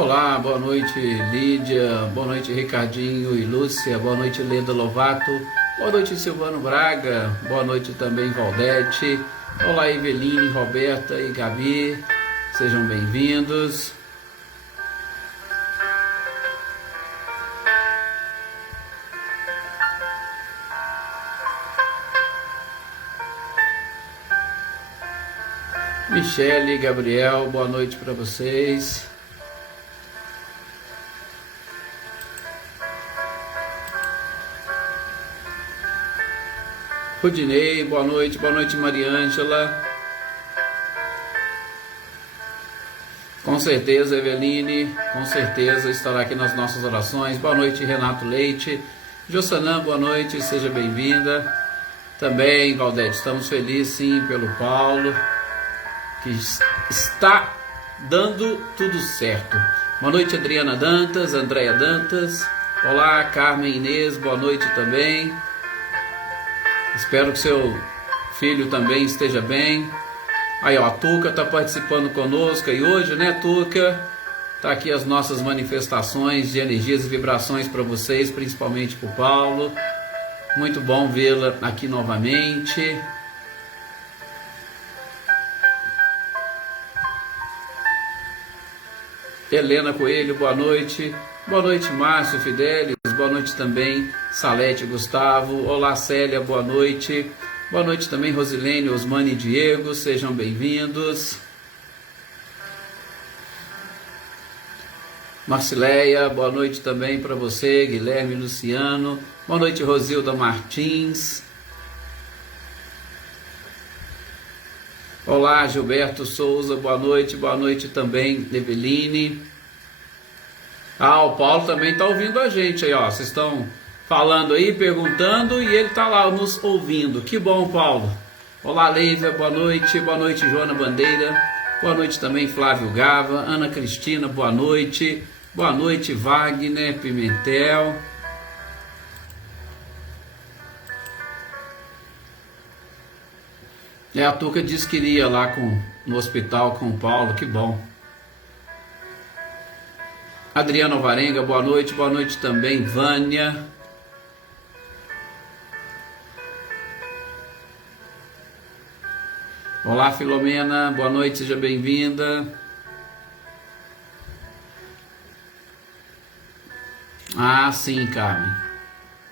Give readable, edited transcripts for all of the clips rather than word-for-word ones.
Olá, boa noite Lídia, boa noite Ricardinho e Lúcia, boa noite Leda Lovato, boa noite Silvano Braga, boa noite também Valdete, olá Eveline, Roberta e Gabi, sejam bem-vindos. Michele, Gabriel, boa noite para vocês. Rudinei, boa noite Mariângela. Com certeza, Eveline, com certeza estará aqui nas nossas orações. Boa noite, Renato Leite. Jossanã, boa noite, seja bem-vinda. Também, Valdete, estamos felizes sim pelo Paulo, que está dando tudo certo. Boa noite, Adriana Dantas, Andréia Dantas. Olá, Carmen Inês, boa noite também. Espero que seu filho também esteja bem. Aí, ó, a Tuca está participando conosco e hoje, né, Tuca? Tá aqui as nossas manifestações de energias e vibrações para vocês, principalmente para o Paulo. Muito bom vê-la aqui novamente. Helena Coelho, boa noite. Boa noite, Márcio Fidelis. Boa noite também, Salete Gustavo. Olá, Célia, boa noite. Boa noite também, Rosilene, Osmane e Diego. Sejam bem-vindos. Marcileia, boa noite também para você. Guilherme Luciano. Boa noite, Rosilda Martins. Olá, Gilberto Souza, boa noite também, Eveline. Ah, o Paulo também está ouvindo a gente aí, ó, vocês estão falando aí, perguntando, e ele está lá nos ouvindo, que bom, Paulo. Olá, Leívia, boa noite, Joana Bandeira, boa noite também, Flávio Gava, Ana Cristina, boa noite, Wagner Pimentel. A Tuca disse que iria lá no hospital com o Paulo, que bom. Adriana Alvarenga, boa noite também, Vânia. Olá, Filomena, boa noite, seja bem-vinda. Ah, sim, Carmen,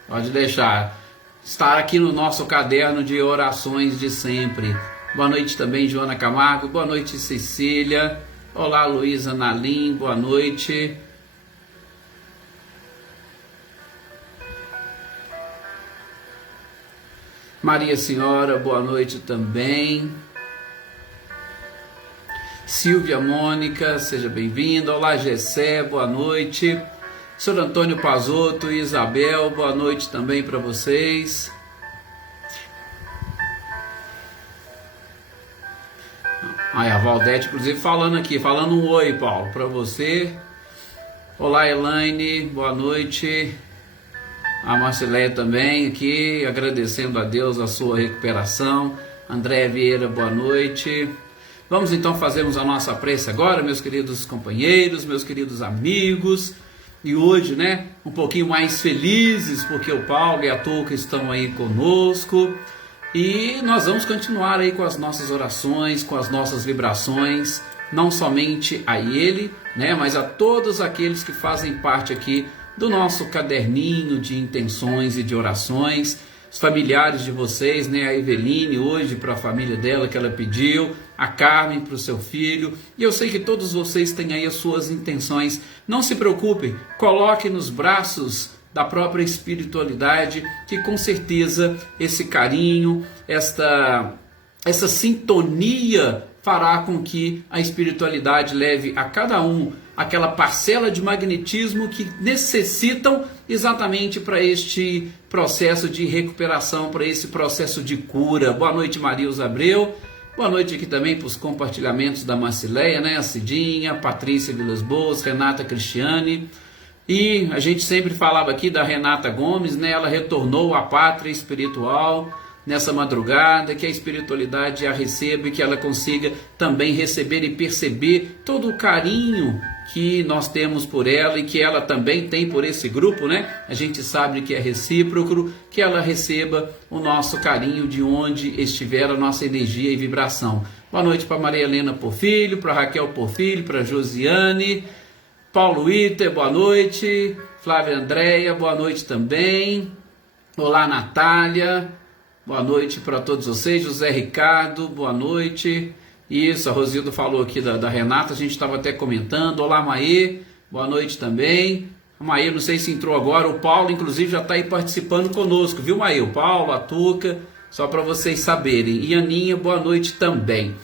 pode deixar. Estar aqui no nosso caderno de orações de sempre. Boa noite também, Joana Camargo. Boa noite, Cecília. Olá, Luísa Nalim. Boa noite. Maria Senhora, boa noite também. Silvia Mônica, seja bem-vinda. Olá, Gessé, boa noite. Sr. Antônio Pazotto e Isabel, boa noite também para vocês. Aí a Valdete, inclusive, falando um oi, Paulo, para você. Olá, Elaine, boa noite. A Marcileia também aqui, agradecendo a Deus a sua recuperação. André Vieira, boa noite. Vamos então fazermos a nossa prece agora, meus queridos companheiros, meus queridos amigos. E hoje, né, um pouquinho mais felizes, porque o Paulo e a Tuca estão aí conosco. E nós vamos continuar aí com as nossas orações, com as nossas vibrações, não somente a ele, né, mas a todos aqueles que fazem parte aqui do nosso caderninho de intenções e de orações. Os familiares de vocês, né, a Eveline hoje para a família dela que ela pediu, a Carmen para o seu filho, e eu sei que todos vocês têm aí as suas intenções. Não se preocupem, coloquem nos braços da própria espiritualidade, que com certeza esse carinho, essa sintonia fará com que a espiritualidade leve a cada um aquela parcela de magnetismo que necessitam exatamente para este processo de recuperação, para esse processo de cura. Boa noite, Marilza Abreu. Boa noite aqui também para os compartilhamentos da Marcileia, né? A Cidinha, Patrícia Vilas Boas, Renata Cristiane. E a gente sempre falava aqui da Renata Gomes, né? Ela retornou à pátria espiritual nessa madrugada, que a espiritualidade a receba e que ela consiga também receber e perceber todo o carinho que nós temos por ela e que ela também tem por esse grupo, né? A gente sabe que é recíproco, que ela receba o nosso carinho de onde estiver a nossa energia e vibração. Boa noite para Maria Helena Porfílio, para Raquel Porfílio, para Josiane, Paulo Iter, boa noite, Flávia Andréia, boa noite também. Olá, Natália, boa noite para todos vocês. José Ricardo, boa noite. Isso, a Rosildo falou aqui da Renata, a gente estava até comentando. Olá, Maê, boa noite também. A Maê, não sei se entrou agora, o Paulo inclusive já está aí participando conosco, viu, Maê? O Paulo, a Tuca, só para vocês saberem. E Aninha, boa noite também.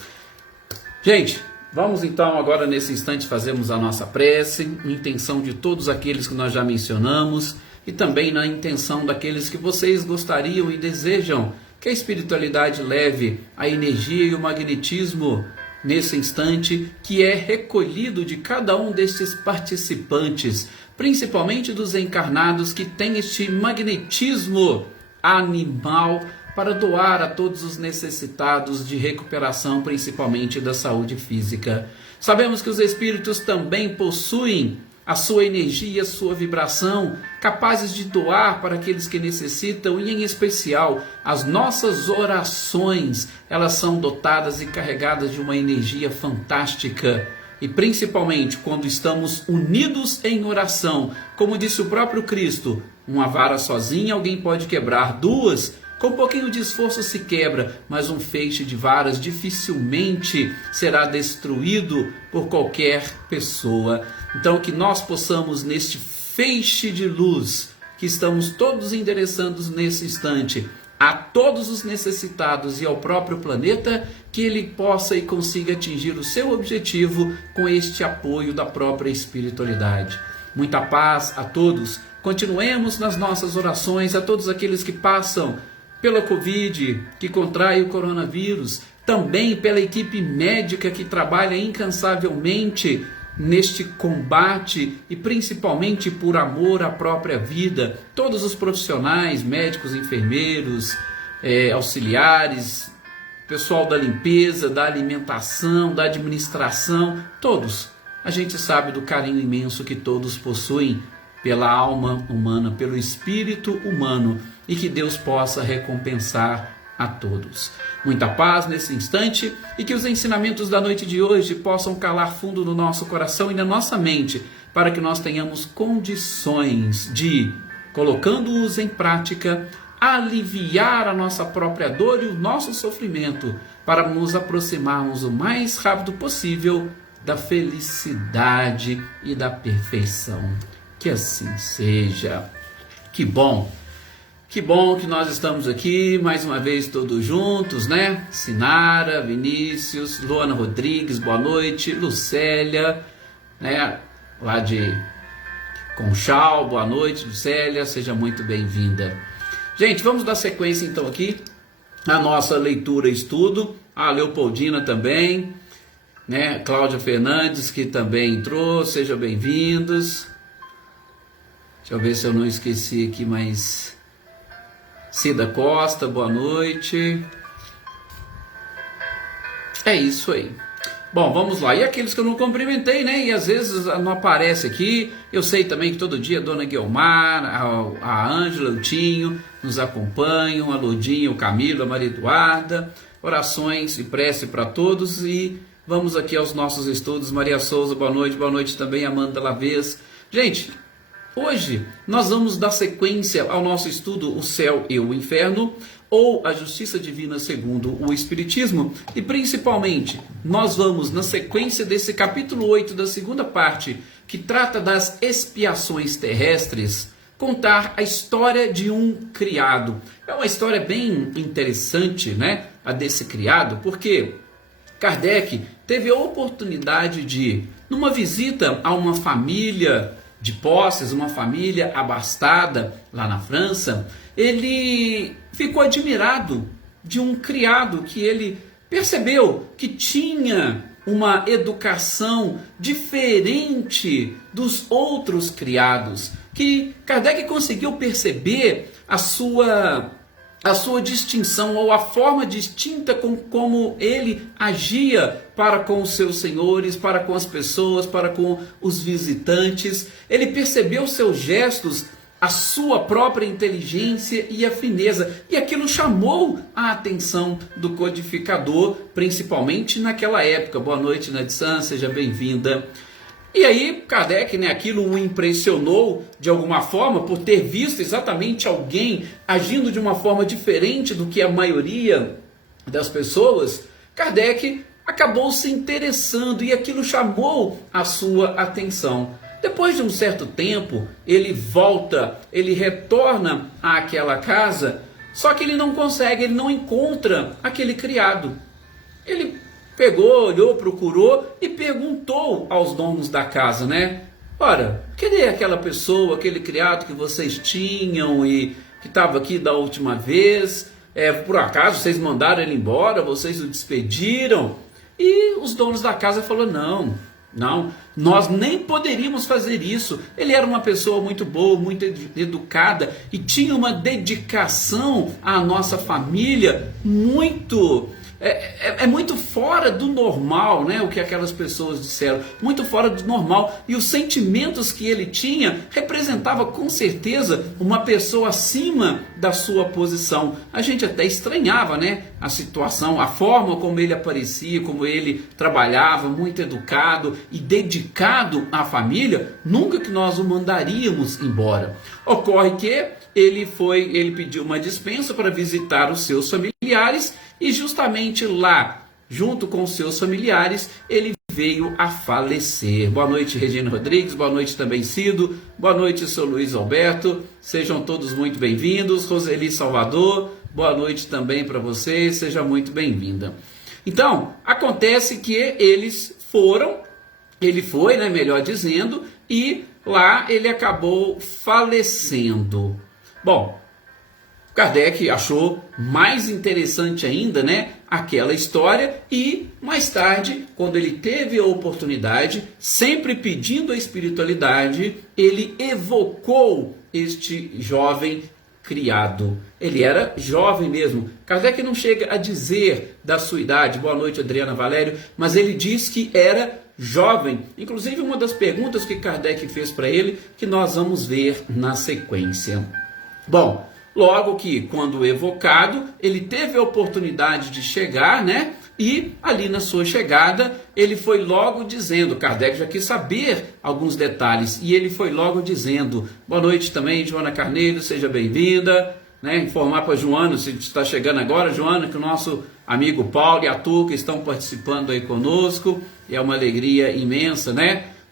Gente, vamos então agora nesse instante fazermos a nossa prece, em intenção de todos aqueles que nós já mencionamos e também na intenção daqueles que vocês gostariam e desejam que a espiritualidade leve a energia e o magnetismo nesse instante que é recolhido de cada um destes participantes, principalmente dos encarnados que têm este magnetismo animal para doar a todos os necessitados de recuperação, principalmente da saúde física. Sabemos que os espíritos também possuem a sua energia, a sua vibração, capazes de doar para aqueles que necessitam, e em especial as nossas orações, elas são dotadas e carregadas de uma energia fantástica. E principalmente quando estamos unidos em oração, como disse o próprio Cristo, uma vara sozinha alguém pode quebrar, duas, com um pouquinho de esforço se quebra, mas um feixe de varas dificilmente será destruído por qualquer pessoa. Então que nós possamos, neste feixe de luz que estamos todos endereçando nesse instante, a todos os necessitados e ao próprio planeta, que ele possa e consiga atingir o seu objetivo com este apoio da própria espiritualidade. Muita paz a todos. Continuemos nas nossas orações a todos aqueles que passam pela Covid, que contrai o coronavírus, também pela equipe médica que trabalha incansavelmente neste combate e principalmente por amor à própria vida. Todos os profissionais, médicos, enfermeiros, auxiliares, pessoal da limpeza, da alimentação, da administração, todos. A gente sabe do carinho imenso que todos possuem pela alma humana, pelo espírito humano, e que Deus possa recompensar a todos. Muita paz nesse instante e que os ensinamentos da noite de hoje possam calar fundo no nosso coração e na nossa mente, para que nós tenhamos condições de, colocando-os em prática, aliviar a nossa própria dor e o nosso sofrimento, para nos aproximarmos o mais rápido possível da felicidade e da perfeição. Que assim seja. Que bom que nós estamos aqui mais uma vez todos juntos, né? Sinara, Vinícius, Luana Rodrigues, boa noite, Lucélia, né? Lá de Conchal, boa noite, Lucélia, seja muito bem-vinda. Gente, vamos dar sequência então aqui à nossa leitura e estudo. A Leopoldina também, né? Cláudia Fernandes, que também entrou, sejam bem-vindos. Deixa eu ver se eu não esqueci aqui mais. Cida Costa, boa noite. É isso aí. Bom, vamos lá. E aqueles que eu não cumprimentei, né? E às vezes não aparece aqui. Eu sei também que todo dia a Dona Guilmar, a Ângela, o Tinho nos acompanham, a Lodinha, o Camilo, a Maria Eduarda. Orações e prece para todos. E vamos aqui aos nossos estudos. Maria Souza, boa noite também. Amanda Lavez. Gente, hoje nós vamos dar sequência ao nosso estudo O Céu e o Inferno, ou a Justiça Divina segundo o Espiritismo, e principalmente nós vamos, na sequência desse capítulo 8 da segunda parte, que trata das expiações terrestres, contar a história de um criado. É uma história bem interessante, né, a desse criado, porque Kardec teve a oportunidade de, numa visita a uma família de posses, uma família abastada lá na França, ele ficou admirado de um criado que ele percebeu que tinha uma educação diferente dos outros criados, que Kardec conseguiu perceber a sua a sua distinção ou a forma distinta com como ele agia para com os seus senhores, para com as pessoas, para com os visitantes. Ele percebeu seus gestos, a sua própria inteligência e a fineza, e aquilo chamou a atenção do codificador, principalmente naquela época. Boa noite, Nadsan, seja bem-vinda. E aí Kardec, aquilo o impressionou de alguma forma por ter visto exatamente alguém agindo de uma forma diferente do que a maioria das pessoas. Kardec acabou se interessando e aquilo chamou a sua atenção. Depois de um certo tempo, ele volta, ele retorna àquela casa, só que ele não consegue, ele não encontra aquele criado. Ele pegou, olhou, procurou e perguntou aos donos da casa, Ora, cadê aquela pessoa, aquele criado que vocês tinham e que estava aqui da última vez? Por acaso vocês mandaram ele embora, vocês o despediram? E os donos da casa falaram, não, nós nem poderíamos fazer isso. Ele era uma pessoa muito boa, muito educada e tinha uma dedicação à nossa família muito... muito fora do normal, o que aquelas pessoas disseram, muito fora do normal, e os sentimentos que ele tinha representava com certeza uma pessoa acima da sua posição. A gente até estranhava, a situação, a forma como ele aparecia, como ele trabalhava, muito educado e dedicado à família, nunca que nós o mandaríamos embora. Ocorre que ele pediu uma dispensa para visitar os seus familiares e justamente lá, junto com os seus familiares, ele veio a falecer. Boa noite, Regina Rodrigues, boa noite também, Cido, boa noite, seu Luiz Alberto, sejam todos muito bem-vindos. Roseli Salvador, boa noite também para você, seja muito bem-vinda. Então, acontece que ele foi, melhor dizendo, e lá ele acabou falecendo. Bom, Kardec achou mais interessante ainda, aquela história, e mais tarde, quando ele teve a oportunidade, sempre pedindo a espiritualidade, ele evocou este jovem criado. Ele era jovem mesmo. Kardec não chega a dizer da sua idade. Boa noite, Adriana Valério, mas ele diz que era jovem. Inclusive, uma das perguntas que Kardec fez para ele, que nós vamos ver na sequência. Bom, logo que, quando evocado, ele teve a oportunidade de chegar, e ali na sua chegada, ele foi logo dizendo, Kardec já quis saber alguns detalhes, e ele foi logo dizendo, boa noite também, Joana Carneiro, seja bem-vinda, informar para Joana, se está chegando agora, Joana, que o nosso amigo Paulo e a Tuca estão participando aí conosco, e é uma alegria imensa,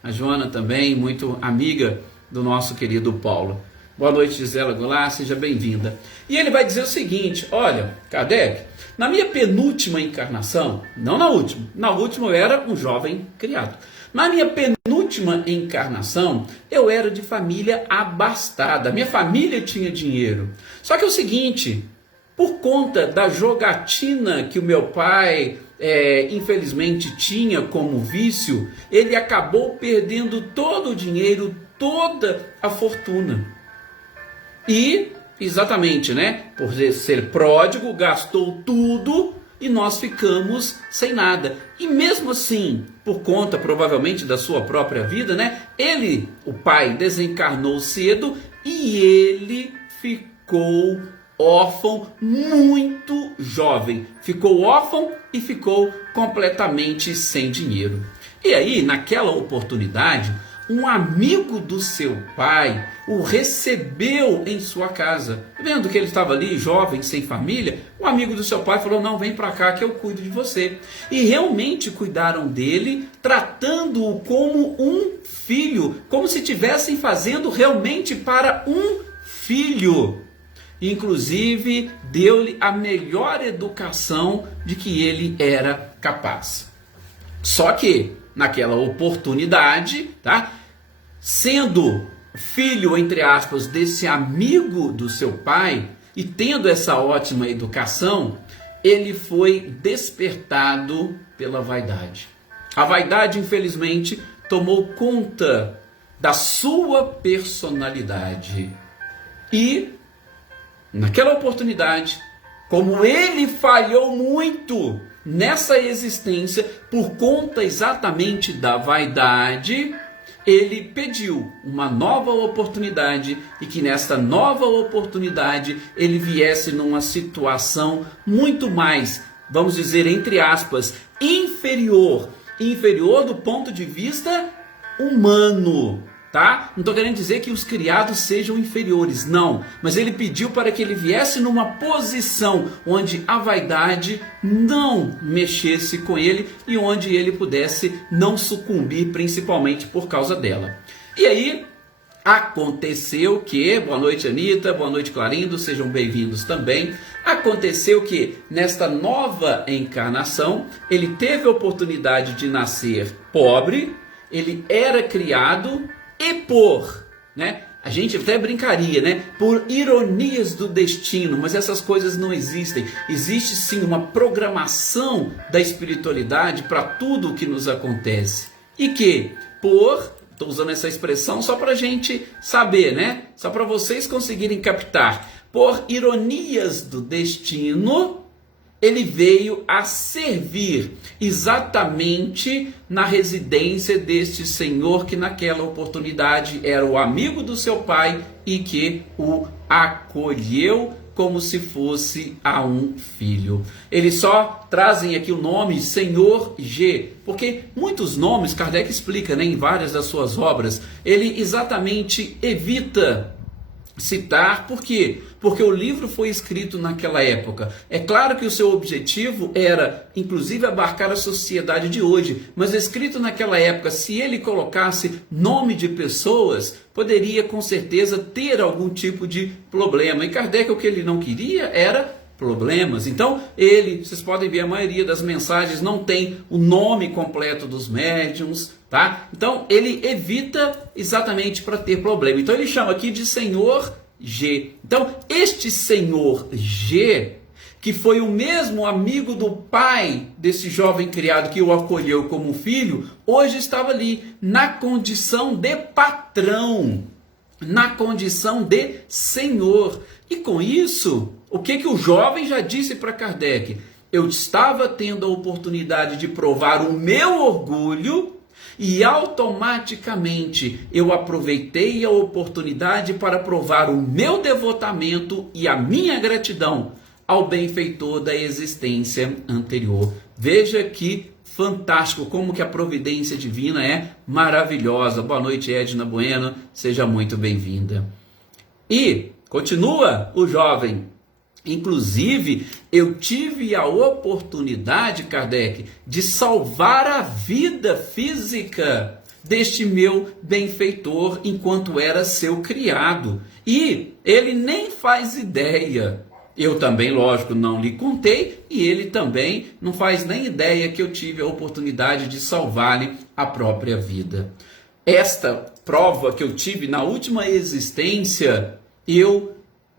A Joana também, muito amiga do nosso querido Paulo. Boa noite, Gisela Goulart, seja bem-vinda. E ele vai dizer o seguinte, olha, Kardec, na minha penúltima encarnação, não na última eu era um jovem criado. Na minha penúltima encarnação, eu era de família abastada, minha família tinha dinheiro. Só que é o seguinte, por conta da jogatina que o meu pai, infelizmente, tinha como vício, ele acabou perdendo todo o dinheiro, toda a fortuna. E, exatamente, por ser pródigo, gastou tudo e nós ficamos sem nada. E mesmo assim, por conta provavelmente da sua própria vida, ele, o pai, desencarnou cedo e ele ficou órfão muito jovem. Ficou órfão e ficou completamente sem dinheiro. E aí, naquela oportunidade, um amigo do seu pai o recebeu em sua casa. Vendo que ele estava ali, jovem, sem família, o amigo do seu pai falou, não, vem para cá que eu cuido de você. E realmente cuidaram dele, tratando-o como um filho, como se estivessem fazendo realmente para um filho. Inclusive, deu-lhe a melhor educação de que ele era capaz. Só que, naquela oportunidade, sendo filho, entre aspas, desse amigo do seu pai e tendo essa ótima educação, ele foi despertado pela vaidade. A vaidade, infelizmente, tomou conta da sua personalidade e naquela oportunidade, como ele falhou muito nessa existência por conta exatamente da vaidade, ele pediu uma nova oportunidade e que nesta nova oportunidade ele viesse numa situação muito mais, vamos dizer entre aspas, inferior do ponto de vista humano. Tá? Não estou querendo dizer que os criados sejam inferiores, não. Mas ele pediu para que ele viesse numa posição onde a vaidade não mexesse com ele e onde ele pudesse não sucumbir, principalmente por causa dela. E aí aconteceu que, boa noite Anitta, boa noite Clarindo, sejam bem-vindos também. Aconteceu que nesta nova encarnação ele teve a oportunidade de nascer pobre, ele era criado e a gente até brincaria, por ironias do destino, mas essas coisas não existem. Existe sim uma programação da espiritualidade para tudo o que nos acontece. E que, estou usando essa expressão só para a gente saber, só para vocês conseguirem captar, por ironias do destino, ele veio a servir exatamente na residência deste senhor que naquela oportunidade era o amigo do seu pai e que o acolheu como se fosse a um filho. Eles só trazem aqui o nome Senhor G, porque muitos nomes, Kardec explica em várias das suas obras, ele exatamente evita citar. Por quê? Porque o livro foi escrito naquela época. É claro que o seu objetivo era, inclusive, abarcar a sociedade de hoje, mas escrito naquela época, se ele colocasse nome de pessoas, poderia com certeza ter algum tipo de problema. E Kardec, o que ele não queria era problemas. Então, vocês podem ver, a maioria das mensagens não tem o nome completo dos médiums, tá? Então, ele evita exatamente para ter problema. Então, ele chama aqui de Senhor G. Então, este Senhor G, que foi o mesmo amigo do pai desse jovem criado que o acolheu como filho, hoje estava ali na condição de patrão, na condição de senhor. E com isso, o que o jovem já disse para Kardec? Eu estava tendo a oportunidade de provar o meu orgulho e automaticamente eu aproveitei a oportunidade para provar o meu devotamento e a minha gratidão ao benfeitor da existência anterior. Veja que fantástico, como que a providência divina é maravilhosa. Boa noite, Edna Bueno, seja muito bem-vinda. E continua o jovem. Inclusive, eu tive a oportunidade, Kardec, de salvar a vida física deste meu benfeitor enquanto era seu criado. E ele nem faz ideia. Eu também, lógico, não lhe contei, e ele também não faz nem ideia que eu tive a oportunidade de salvar-lhe a própria vida. Esta prova que eu tive na última existência, eu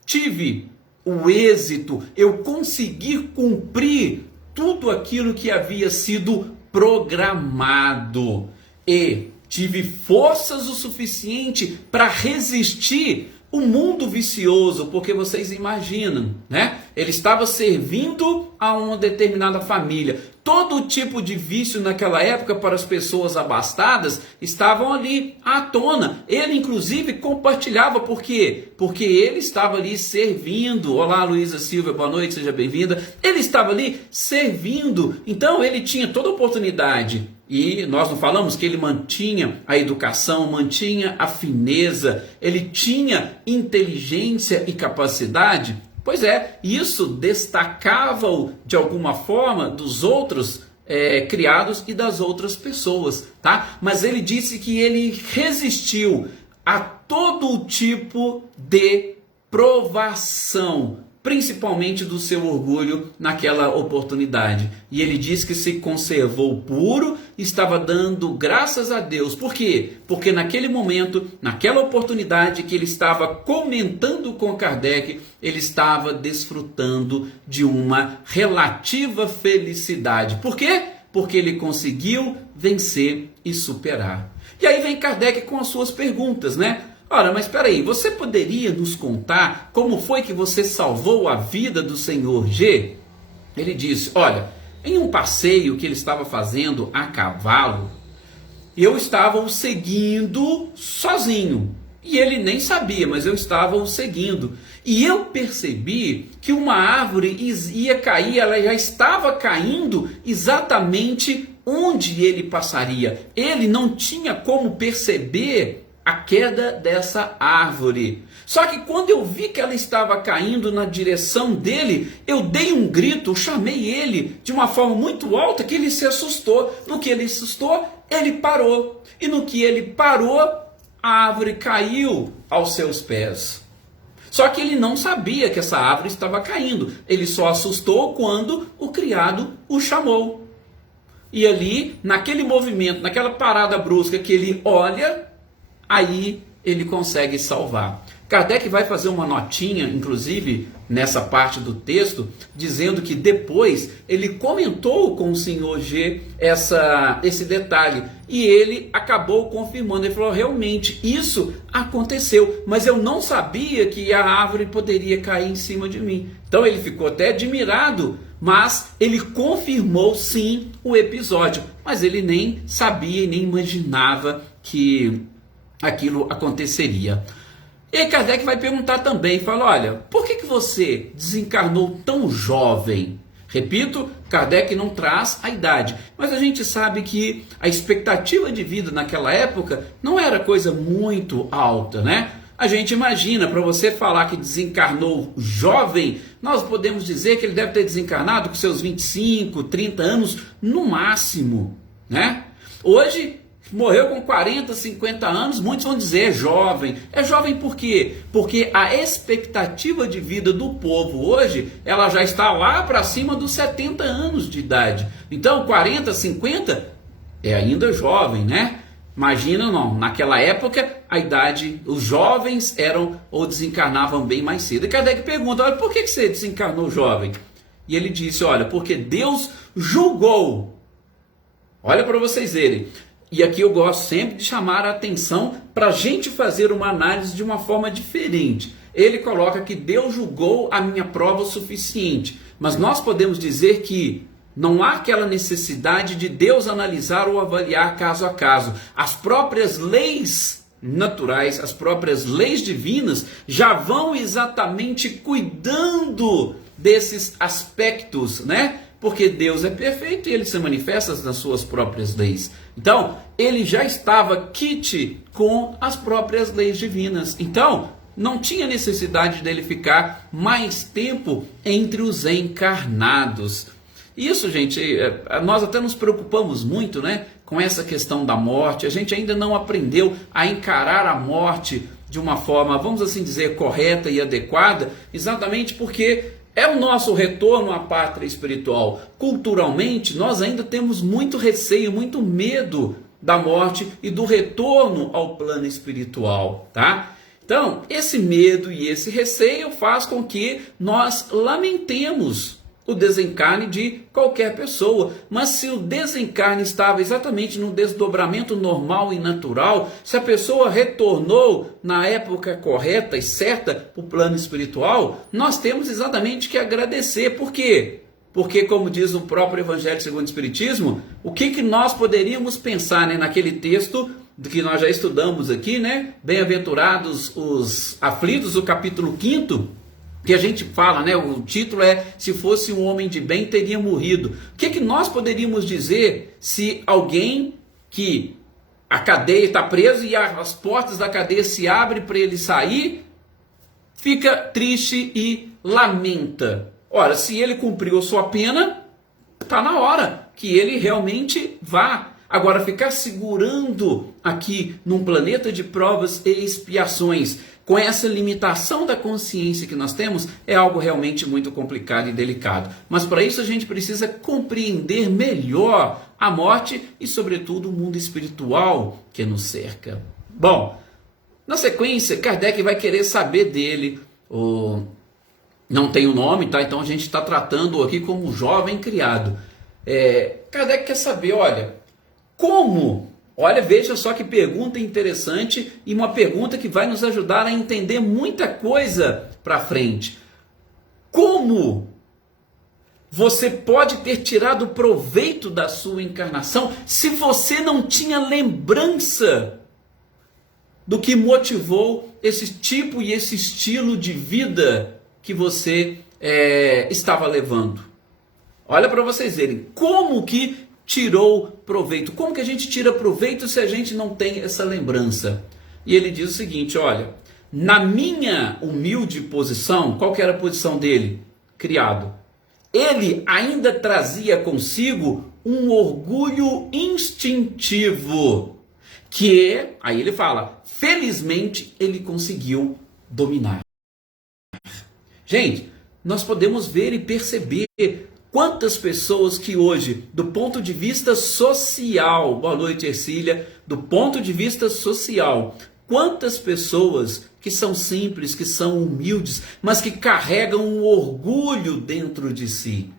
tive o êxito, eu consegui cumprir tudo aquilo que havia sido programado. E tive forças o suficiente para resistir o mundo vicioso, porque vocês imaginam, Ele estava servindo a uma determinada família. Todo tipo de vício naquela época para as pessoas abastadas estavam ali à tona. Ele inclusive compartilhava, por quê? Porque ele estava ali servindo. Olá, Luísa Silva, boa noite, seja bem-vinda. Ele estava ali servindo, então ele tinha toda a oportunidade. E nós não falamos que ele mantinha a educação, mantinha a fineza, ele tinha inteligência e capacidade? Pois é, isso destacava-o de alguma forma dos outros criados e das outras pessoas, tá? Mas ele disse que ele resistiu a todo tipo de provação, principalmente do seu orgulho naquela oportunidade. E ele diz que se conservou puro, estava dando graças a Deus. Por quê? Porque naquele momento, naquela oportunidade que ele estava comentando com Kardec, ele estava desfrutando de uma relativa felicidade. Por quê? Porque ele conseguiu vencer e superar. E aí vem Kardec com as suas perguntas, Ora, mas espera aí, você poderia nos contar como foi que você salvou a vida do senhor G? Ele disse, olha, em um passeio que ele estava fazendo a cavalo, eu estava o seguindo sozinho. E ele nem sabia, mas eu estava o seguindo. E eu percebi que uma árvore ia cair, ela já estava caindo exatamente onde ele passaria. Ele não tinha como perceber a queda dessa árvore. Só que quando eu vi que ela estava caindo na direção dele, eu dei um grito, chamei ele de uma forma muito alta que ele se assustou. No que ele se assustou, ele parou. E no que ele parou, a árvore caiu aos seus pés. Só que ele não sabia que essa árvore estava caindo. Ele só assustou quando o criado o chamou. E ali, naquele movimento, naquela parada brusca que ele olha, aí ele consegue salvar. Kardec vai fazer uma notinha, inclusive, nessa parte do texto, dizendo que depois ele comentou com o senhor G esse detalhe. E ele acabou confirmando, ele falou, realmente, isso aconteceu, mas eu não sabia que a árvore poderia cair em cima de mim. Então ele ficou até admirado, mas ele confirmou sim o episódio, mas ele nem sabia e nem imaginava que aquilo aconteceria. E aí Kardec vai perguntar também, fala, olha, por que você desencarnou tão jovem? Repito, Kardec não traz a idade, mas a gente sabe que a expectativa de vida naquela época não era coisa muito alta, né? A gente imagina, para você falar que desencarnou jovem, nós podemos dizer que ele deve ter desencarnado com seus 25, 30 anos no máximo, né? Hoje, morreu com 40, 50 anos, muitos vão dizer é jovem. É jovem por quê? Porque a expectativa de vida do povo hoje, ela já está lá para cima dos 70 anos de idade. Então 40, 50 é ainda jovem, né? Imagina, não, naquela época a idade, os jovens eram ou desencarnavam bem mais cedo. E Kardec pergunta, olha, por que você desencarnou jovem? E ele disse, olha, porque Deus julgou. Olha para vocês verem. E aqui eu gosto sempre de chamar a atenção para a gente fazer uma análise de uma forma diferente. Ele coloca que Deus julgou a minha prova o suficiente. Mas nós podemos dizer que não há aquela necessidade de Deus analisar ou avaliar caso a caso. As próprias leis naturais, as próprias leis divinas já vão exatamente cuidando desses aspectos, né? Porque Deus é perfeito e ele se manifesta nas suas próprias leis. Então, ele já estava quite com as próprias leis divinas. Então, não tinha necessidade dele ficar mais tempo entre os encarnados. Isso, gente, nós até nos preocupamos muito, né, com essa questão da morte. A gente ainda não aprendeu a encarar a morte de uma forma, vamos assim dizer, correta e adequada, exatamente porque é o nosso retorno à pátria espiritual. Culturalmente, nós ainda temos muito receio, muito medo da morte e do retorno ao plano espiritual, tá? Então, esse medo e esse receio faz com que nós lamentemos o desencarne de qualquer pessoa. Mas se o desencarne estava exatamente no desdobramento normal e natural, se a pessoa retornou na época correta e certa para o plano espiritual, nós temos exatamente que agradecer. Por quê? Porque, como diz o próprio Evangelho segundo o Espiritismo, o que nós poderíamos pensar, né, naquele texto que nós já estudamos aqui, né? Bem-aventurados os aflitos, o capítulo 5º, que a gente fala, né? O título é se fosse um homem de bem teria morrido. O que nós poderíamos dizer se alguém que a cadeia está preso e as portas da cadeia se abrem para ele sair, fica triste e lamenta? Ora, se ele cumpriu a sua pena, está na hora que ele realmente vá. Agora, ficar segurando aqui num planeta de provas e expiações, com essa limitação da consciência que nós temos, é algo realmente muito complicado e delicado. Mas para isso a gente precisa compreender melhor a morte e, sobretudo, o mundo espiritual que nos cerca. Bom, na sequência, Kardec vai querer saber dele, não tem o nome, tá? Então a gente está tratando aqui como jovem criado. Kardec quer saber, olha, como Olha, veja só que pergunta interessante e uma pergunta que vai nos ajudar a entender muita coisa para frente. Como você pode ter tirado proveito da sua encarnação se você não tinha lembrança do que motivou esse tipo e esse estilo de vida que você estava levando? Olha para vocês verem como que tirou proveito. Como que a gente tira proveito se a gente não tem essa lembrança? E ele diz o seguinte, olha, na minha humilde posição, qual que era a posição dele? Criado. Ele ainda trazia consigo um orgulho instintivo, que, aí ele fala, felizmente ele conseguiu dominar. Gente, nós podemos ver e perceber quantas pessoas que hoje, do ponto de vista social, boa noite Ercília, do ponto de vista social, quantas pessoas que são simples, que são humildes, mas que carregam um orgulho dentro de si.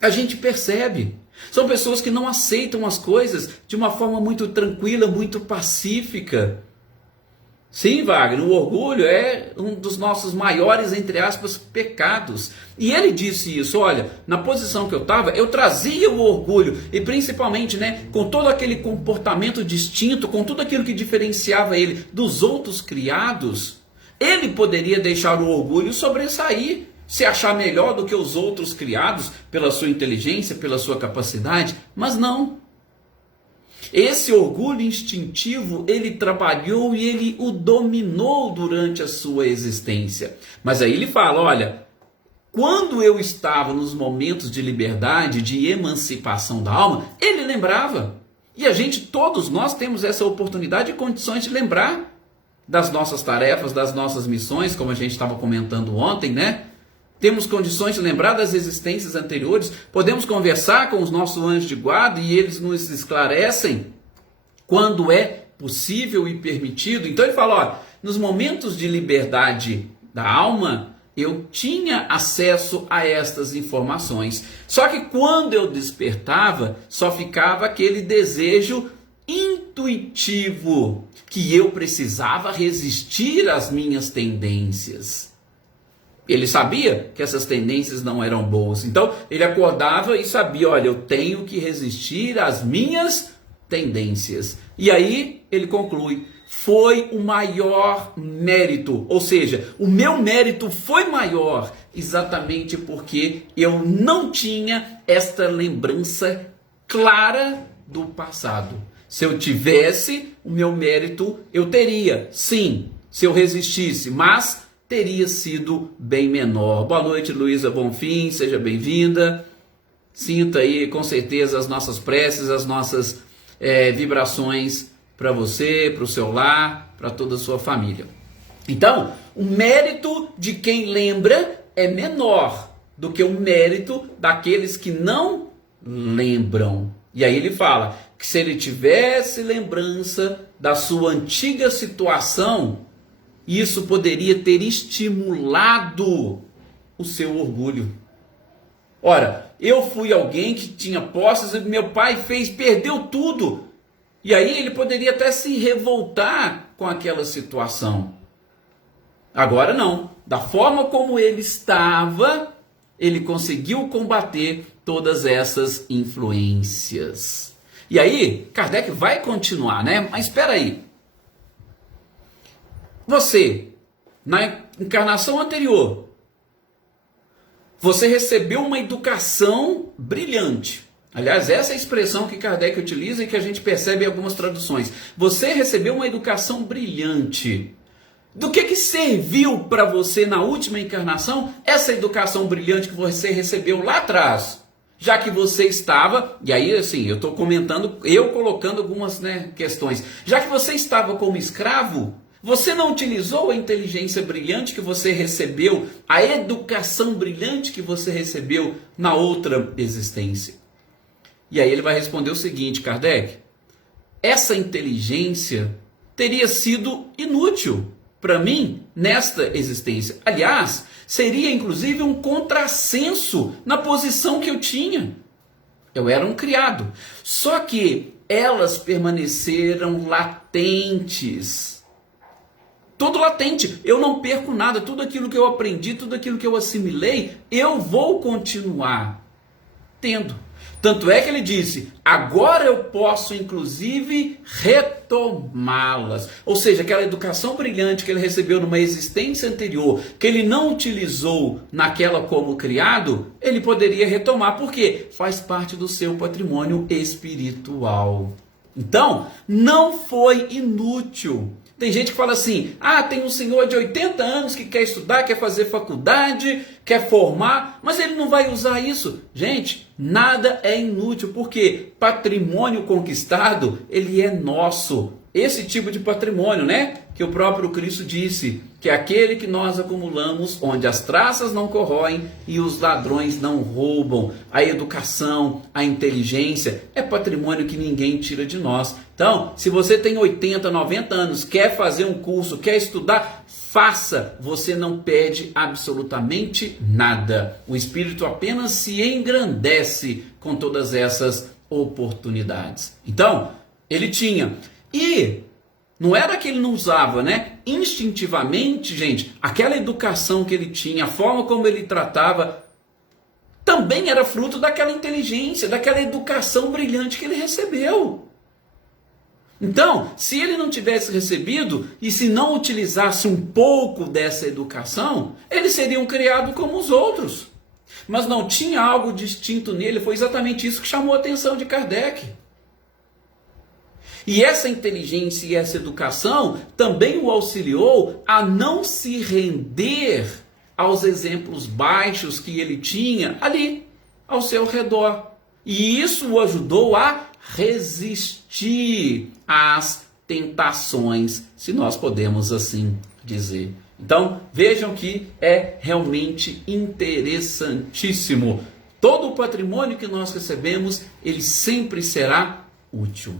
A gente percebe. São pessoas que não aceitam as coisas de uma forma muito tranquila, muito pacífica. Sim, Wagner, o orgulho é um dos nossos maiores, entre aspas, pecados. E ele disse isso, olha, na posição que eu estava, eu trazia o orgulho, e principalmente, com todo aquele comportamento distinto, com tudo aquilo que diferenciava ele dos outros criados, ele poderia deixar o orgulho sobressair, se achar melhor do que os outros criados, pela sua inteligência, pela sua capacidade, mas não. Esse orgulho instintivo, ele trabalhou e ele o dominou durante a sua existência. Mas aí ele fala, olha, quando eu estava nos momentos de liberdade, de emancipação da alma, ele lembrava. E a gente, todos nós temos essa oportunidade e condições de lembrar das nossas tarefas, das nossas missões, como a gente estava comentando ontem, Temos condições de lembrar das existências anteriores, podemos conversar com os nossos anjos de guarda e eles nos esclarecem quando é possível e permitido. Então ele fala, ó, nos momentos de liberdade da alma, eu tinha acesso a estas informações. Só que quando eu despertava, só ficava aquele desejo intuitivo que eu precisava resistir às minhas tendências. Ele sabia que essas tendências não eram boas. Então, ele acordava e sabia, olha, eu tenho que resistir às minhas tendências. E aí, ele conclui, foi o maior mérito. Ou seja, o meu mérito foi maior exatamente porque eu não tinha esta lembrança clara do passado. Se eu tivesse, o meu mérito eu teria, sim, se eu resistisse, mas teria sido bem menor. Boa noite, Luísa Bonfim, seja bem-vinda. Sinta aí, com certeza, as nossas preces, as nossas vibrações para você, para o seu lar, para toda a sua família. Então, o mérito de quem lembra é menor do que o mérito daqueles que não lembram. E aí ele fala que se ele tivesse lembrança da sua antiga situação, isso poderia ter estimulado o seu orgulho. Ora, eu fui alguém que tinha posses e meu pai perdeu tudo. E aí ele poderia até se revoltar com aquela situação. Agora não. Da forma como ele estava, ele conseguiu combater todas essas influências. E aí, Kardec vai continuar, Mas espera aí. Você, na encarnação anterior, você recebeu uma educação brilhante. Aliás, essa é a expressão que Kardec utiliza e que a gente percebe em algumas traduções. Você recebeu uma educação brilhante. Do que serviu para você na última encarnação essa educação brilhante que você recebeu lá atrás? Já que você estava, e aí assim, eu estou comentando, eu colocando algumas questões. Já que você estava como escravo, você não utilizou a inteligência brilhante que você recebeu, a educação brilhante que você recebeu na outra existência. E aí ele vai responder o seguinte, Kardec, essa inteligência teria sido inútil para mim nesta existência. Aliás, seria inclusive um contrassenso na posição que eu tinha. Eu era um criado. Só que elas permaneceram latentes. Tudo latente, eu não perco nada, tudo aquilo que eu aprendi, tudo aquilo que eu assimilei, eu vou continuar tendo. Tanto é que ele disse, agora eu posso inclusive retomá-las. Ou seja, aquela educação brilhante que ele recebeu numa existência anterior, que ele não utilizou naquela como criado, ele poderia retomar, porque faz parte do seu patrimônio espiritual. Então, não foi inútil. Tem gente que fala assim, tem um senhor de 80 anos que quer estudar, quer fazer faculdade, quer formar, mas ele não vai usar isso. Gente, nada é inútil, porque patrimônio conquistado, ele é nosso. Esse tipo de patrimônio, né? Que o próprio Cristo disse, que é aquele que nós acumulamos, onde as traças não corroem e os ladrões não roubam. A educação, a inteligência, é patrimônio que ninguém tira de nós. Então, se você tem 80, 90 anos, quer fazer um curso, quer estudar, faça. Você não perde absolutamente nada. O Espírito apenas se engrandece com todas essas oportunidades. Então, ele tinha. E não era que ele não usava, né? Instintivamente, gente, aquela educação que ele tinha, a forma como ele tratava, também era fruto daquela inteligência, daquela educação brilhante que ele recebeu. Então, se ele não tivesse recebido e se não utilizasse um pouco dessa educação, ele seria um criado como os outros. Mas não tinha algo distinto nele, foi exatamente isso que chamou a atenção de Kardec. E essa inteligência e essa educação também o auxiliou a não se render aos exemplos baixos que ele tinha ali ao seu redor. E isso o ajudou a resistir às tentações, se nós podemos assim dizer. Então, vejam que é realmente interessantíssimo. Todo o patrimônio que nós recebemos, ele sempre será útil.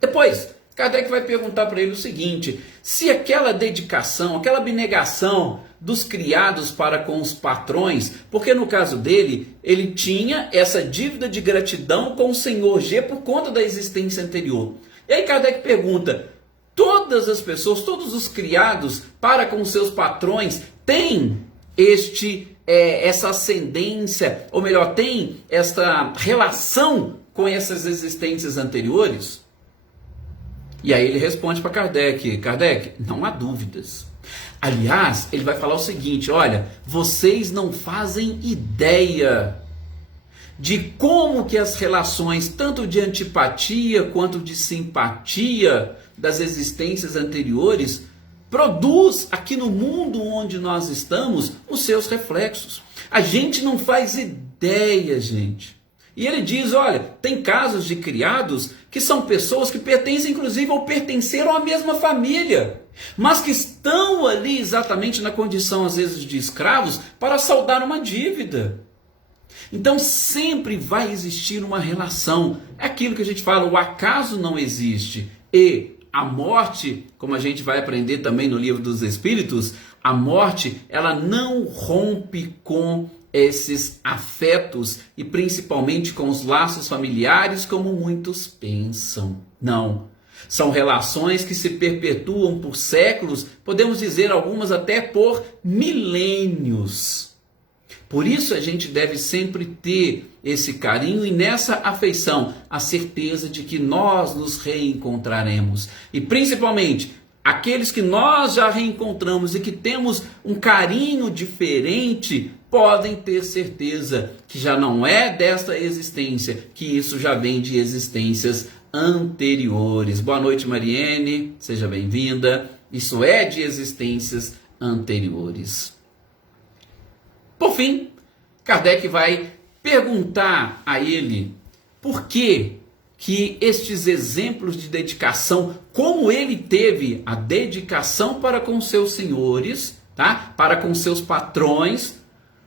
Depois, Kardec vai perguntar para ele o seguinte, se aquela dedicação, aquela abnegação dos criados para com os patrões, porque no caso dele, ele tinha essa dívida de gratidão com o Senhor G por conta da existência anterior. E aí Kardec pergunta, todas as pessoas, todos os criados para com seus patrões têm essa ascendência, ou melhor, têm esta relação com essas existências anteriores? E aí ele responde para Kardec, Kardec, não há dúvidas. Aliás, ele vai falar o seguinte, olha, vocês não fazem ideia de como que as relações, tanto de antipatia quanto de simpatia das existências anteriores, produz aqui no mundo onde nós estamos os seus reflexos. A gente não faz ideia, gente. E ele diz, olha, tem casos de criados que são pessoas que pertencem, inclusive, ou pertenceram à mesma família, mas que estão ali exatamente na condição, às vezes, de escravos para saldar uma dívida. Então, sempre vai existir uma relação. É aquilo que a gente fala, o acaso não existe. E a morte, como a gente vai aprender também no Livro dos Espíritos, a morte, ela não rompe com esses afetos e principalmente com os laços familiares como muitos pensam. Não. São relações que se perpetuam por séculos, podemos dizer algumas até por milênios. Por isso a gente deve sempre ter esse carinho e nessa afeição a certeza de que nós nos reencontraremos. E principalmente aqueles que nós já reencontramos e que temos um carinho diferente, podem ter certeza que já não é desta existência, que isso já vem de existências anteriores. Boa noite, Mariene, seja bem-vinda. Isso é de existências anteriores. Por fim, Kardec vai perguntar a ele por que estes exemplos de dedicação, como ele teve a dedicação para com seus senhores, tá? Para com seus patrões,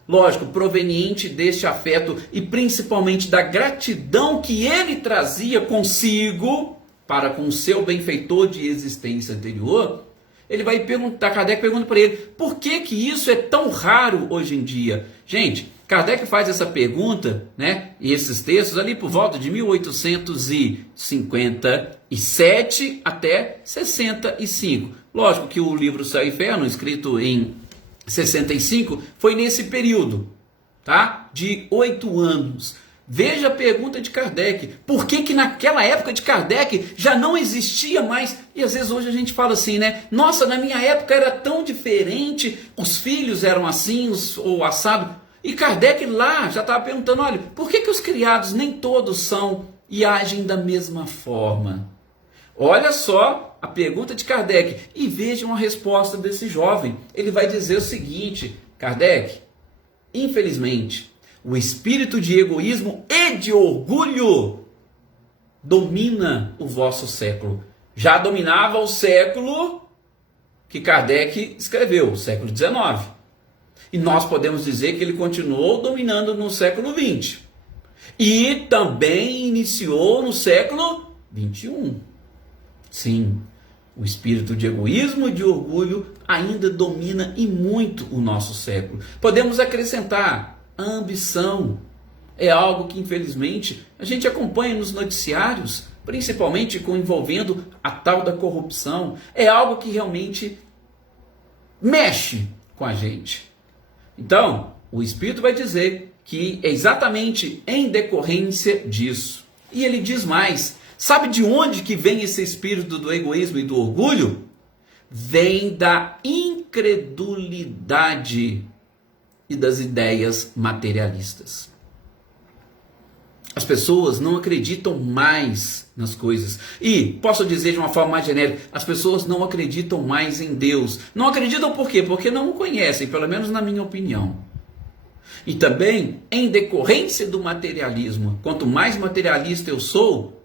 lógico, proveniente deste afeto e principalmente da gratidão que ele trazia consigo para com o seu benfeitor de existência anterior, Ele vai perguntar, Kardec pergunta para ele, por que que isso é tão raro hoje em dia? Gente, Kardec faz essa pergunta, né, e esses textos ali por volta de 1857 até 65. Lógico que o livro Céu e Inferno, escrito em 65, foi nesse período, tá? De 8 anos. Veja a pergunta de Kardec. Por que que naquela época de Kardec já não existia mais? E às vezes hoje a gente fala assim, né? Nossa, na minha época era tão diferente, os filhos eram assim, ou assado. E Kardec lá já estava perguntando, olha, por que que os criados nem todos são e agem da mesma forma? Olha só a pergunta de Kardec e vejam a resposta desse jovem. Ele vai dizer o seguinte, Kardec, infelizmente, o espírito de egoísmo e de orgulho domina o vosso século. Já dominava o século que Kardec escreveu, o século XIX. E nós podemos dizer que ele continuou dominando no século XX. E também iniciou no século XXI. Sim, o espírito de egoísmo e de orgulho ainda domina e muito o nosso século. Podemos acrescentar a ambição. É algo que infelizmente a gente acompanha nos noticiários, principalmente envolvendo a tal da corrupção. É algo que realmente mexe com a gente. Então, o Espírito vai dizer que é exatamente em decorrência disso. E ele diz mais, sabe de onde que vem esse espírito do egoísmo e do orgulho? Vem da incredulidade e das ideias materialistas. As pessoas não acreditam mais nas coisas. E, posso dizer de uma forma mais genérica, as pessoas não acreditam mais em Deus. Não acreditam por quê? Porque não o conhecem, pelo menos na minha opinião. E também, em decorrência do materialismo, quanto mais materialista eu sou,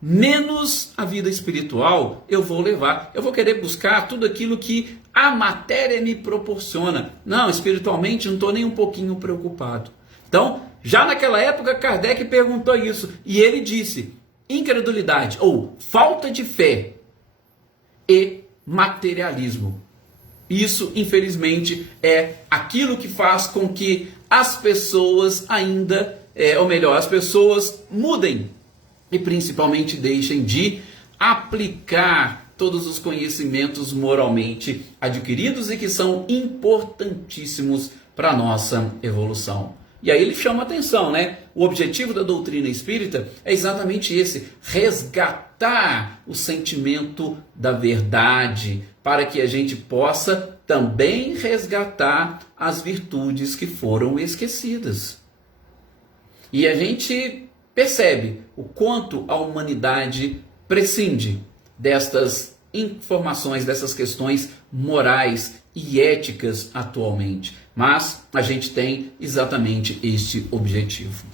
menos a vida espiritual eu vou levar. Eu vou querer buscar tudo aquilo que a matéria me proporciona. Não, espiritualmente não estou nem um pouquinho preocupado. Então, já naquela época, Kardec perguntou isso. E ele disse, incredulidade ou falta de fé e materialismo. Isso, infelizmente, é aquilo que faz com que as pessoas ainda, as pessoas mudem e principalmente deixem de aplicar todos os conhecimentos moralmente adquiridos e que são importantíssimos para a nossa evolução. E aí ele chama atenção, né? O objetivo da doutrina espírita é exatamente esse, resgatar o sentimento da verdade, para que a gente possa também resgatar as virtudes que foram esquecidas. E a gente percebe o quanto a humanidade prescinde destas informações, dessas questões morais e éticas atualmente. Mas a gente tem exatamente este objetivo.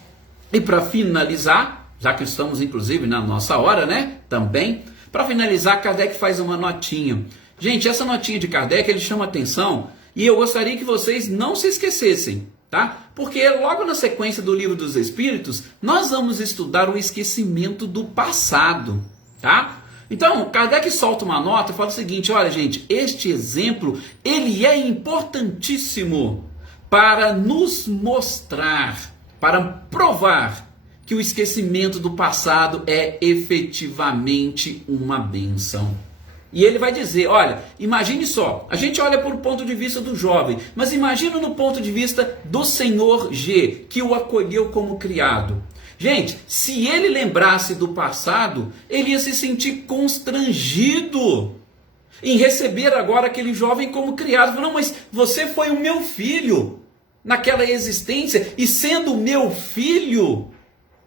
E para finalizar, já que estamos inclusive na nossa hora, né? Também, para finalizar, Kardec faz uma notinha. Gente, essa notinha de Kardec, ele chama atenção e eu gostaria que vocês não se esquecessem, tá? Porque logo na sequência do Livro dos Espíritos, nós vamos estudar o esquecimento do passado, tá? Então, Kardec solta uma nota e fala o seguinte, olha gente, este exemplo, ele é importantíssimo para nos mostrar, para provar que o esquecimento do passado é efetivamente uma bênção. E ele vai dizer, olha, imagine só, a gente olha por ponto de vista do jovem, mas imagina no ponto de vista do senhor G, que o acolheu como criado. Gente, se ele lembrasse do passado, ele ia se sentir constrangido em receber agora aquele jovem como criado. Não, mas você foi o meu filho naquela existência, e sendo meu filho,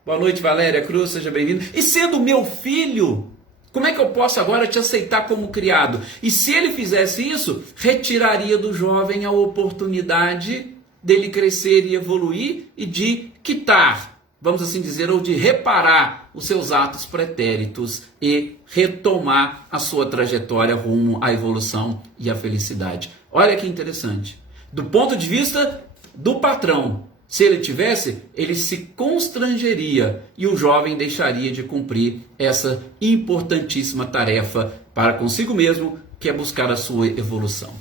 boa noite Valéria Cruz, seja bem-vindo, e sendo meu filho, como é que eu posso agora te aceitar como criado? E se ele fizesse isso, retiraria do jovem a oportunidade dele crescer e evoluir e de quitar, vamos assim dizer, ou de reparar os seus atos pretéritos e retomar a sua trajetória rumo à evolução e à felicidade. Olha que interessante. Do ponto de vista do patrão, se ele tivesse, ele se constrangeria e o jovem deixaria de cumprir essa importantíssima tarefa para consigo mesmo, quer buscar a sua evolução.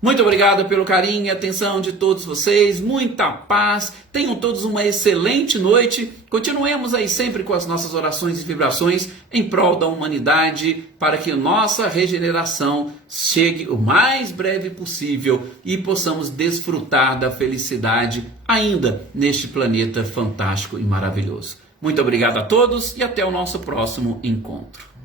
Muito obrigado pelo carinho e atenção de todos vocês, muita paz, tenham todos uma excelente noite, continuemos aí sempre com as nossas orações e vibrações em prol da humanidade, para que nossa regeneração chegue o mais breve possível e possamos desfrutar da felicidade ainda neste planeta fantástico e maravilhoso. Muito obrigado a todos e até o nosso próximo encontro.